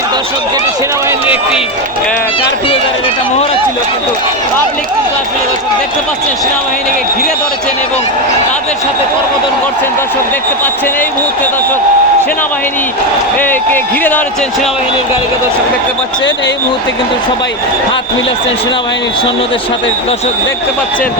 সেনাবাহিনীর দর্শক যেটা সেনাবাহিনীর একটি কারফিউজারের একটা মহড়া ছিল কিন্তু পাবলিক কিন্তু আসলে দর্শক দেখতে পাচ্ছেন সেনাবাহিনীকে ঘিরে ধরেছেন এবং তাদের সাথে করবদন করছেন দর্শক দেখতে পাচ্ছেন এই মুহূর্তে দর্শক সেনাবাহিনী এ, কে ঘিরে ধরেছেন সেনাবাহিনীর গাড়িকে দর্শক দেখতে পাচ্ছেন এই মুহূর্তে কিন্তু সবাই হাত মিলাচ্ছেন সেনাবাহিনীর সৈন্যদের সাথে দর্শক দেখতে পাচ্ছেন।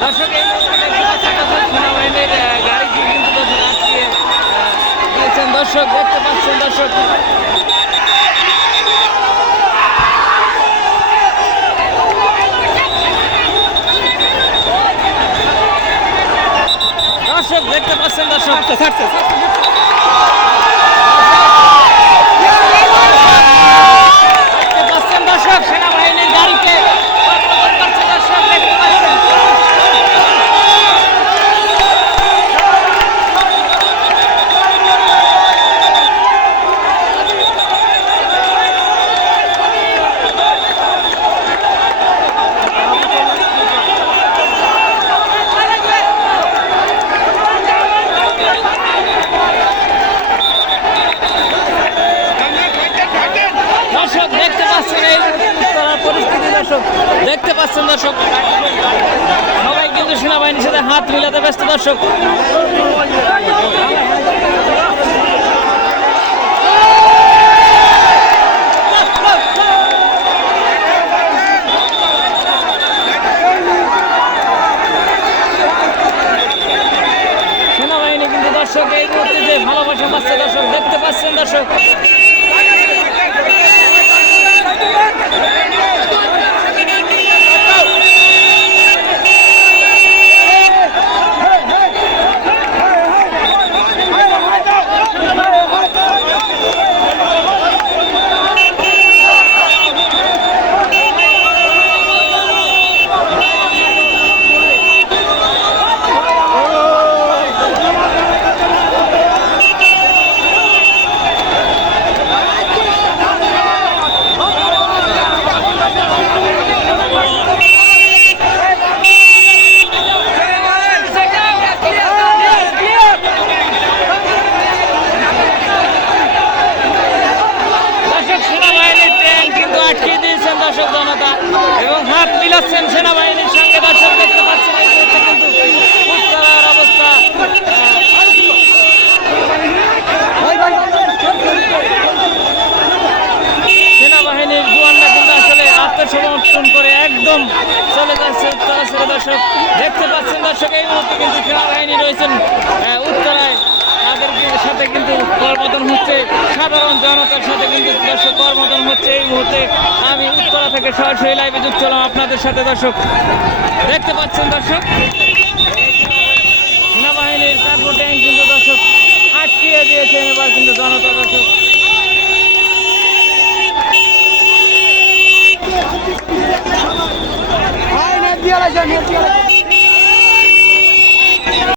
দর্শক এই মুহূর্তে দেখতে পাচ্ছেন দর্শক সেনাবাহিনীর আহ, গাড়িটি কিন্তু দর্শক আজকে আহ, দিয়েছেন দর্শক দেখতে পাচ্ছেন দর্শক। দর্শক দেখতে পাচ্ছেন দর্শক দেখতে পাচ্ছেন দর্শক সেনাবাহিনীর গাড়িকে কর্মকর্তা করছে দর্শক দেখতে পাচ্ছেন দর্শক দেখতে পাচ্ছেন এই উত্তরার পরিস্থিতি দর্শক দেখতে পাচ্ছেন দর্শক। সবাই কিন্তু সেনাবাহিনীর সাথে হাত মিলাতে ব্যস্ত দর্শক। দর্শক, এই মুহূর্তে যে ভালোবাসা পাচ্ছে দর্শক, দেখতে পাচ্ছেন দর্শক সেনাবাহিনীর ট্রেন কিন্তু আটকে দিয়েছেন দর্শক জনতা এবং হাত মিলাচ্ছেন সেনাবাহিনীর সঙ্গে দর্শক দেখতে পাচ্ছেন। কিন্তু অবস্থা সেনাবাহিনীর জওয়ানরা কিন্তু আসলে আত্মসমর্পণ করে একদম চলে যাচ্ছে উত্তরা ছেড়ে দর্শক। দেখতে পাচ্ছেন দর্শক, এই মুহূর্তে কিন্তু সেনাবাহিনী রয়েছেন উত্তরায়। সাথে কিন্তু করমতন হচ্ছে, সাধারণ জনতার সাথে কিন্তু দর্শক করমতন হচ্ছে। এই মুহূর্তে আমি উত্তরা থেকে সরাসরি লাইভে যুক্ত হলাম আপনাদের সাথে দর্শক। দেখতে পাচ্ছেন দর্শক, সেনাবাহিনীর কার্গো ট্যাঙ্ক কিন্তু দর্শক আটকিয়ে দিয়েছেন এবার কিন্তু জনতা দর্শক। দিয়া লাগে দিয়া লাগে